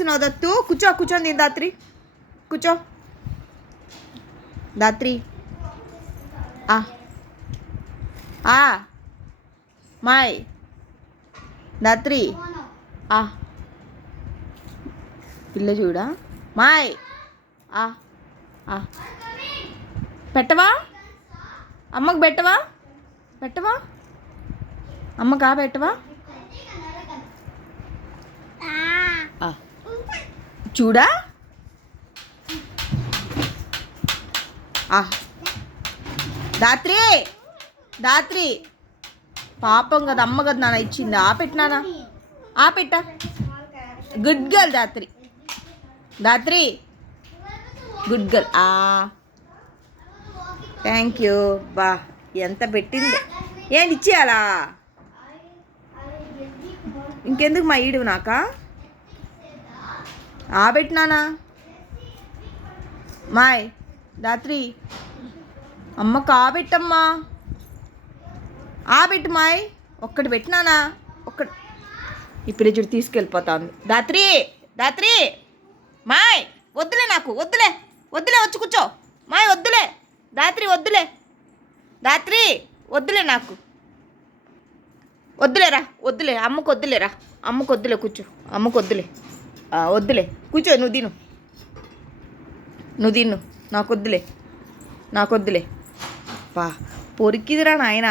చేస్తున్నావు దత్తు కూర్చో కూర్చొని తిని దాత్రి. కూర్చో. దాత్రి. ఆ. ఆ. మాయ్. దాత్రి. ఆ. పిల్ల చూడా? మాయ్. ఆ. ఆ. పెట్టవా? అమ్మకు పెట్టవా? పెట్టవా? అమ్మకా పెట్టవా ఆ. చూడా? దాత్రి దాత్రి పాపం కదా అమ్మ కదా నాన్న ఇచ్చింది. ఆపెట్టినానా ఆపెట్ట. Good girl Dhatri Dhatri good girl ఆ. థ్యాంక్ యూ బా ఎంత పెట్టింది? ఏంది ఇచ్చేయాలా? ఇంకెందుకు మా ఈడు నాకా? ఆబెట్టినానా మాయ్ రాత్రి. అమ్మ కాబెట్టమ్మా ఆబెట్టు మాయ్ ఒక్కటి పెట్టినానా ఒక్కటి ఇప్పుడు చూడు తీసుకెళ్ళిపోతాను దాత్రి దాత్రి మాయ్ వద్దులే నాకు వద్దులే. వద్దులే వచ్చి కూర్చో. మాయ్ వద్దులే. దాత్రి వద్దులే. దాత్రి వద్దులే నాకు. వద్దులేరా వద్దులే. అమ్మకు వద్దులేరా. అమ్మకు వద్దులే కూర్చో. అమ్మకు వద్దులే. వద్దులే. కూర్చో నువ్వు తిను. నువ్వు తిన్ను నాకు వద్దులే నాకు వద్దులే పా పొరికిదిరా నాయన.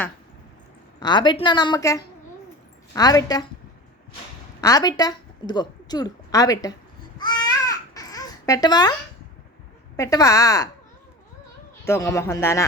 ఆ పెట్టినా నమ్మక? ఆ పెట్ట ఆ ఇదిగో చూడు ఆ పెట్టవా? పెట్టవా? దొంగ మొహం దానా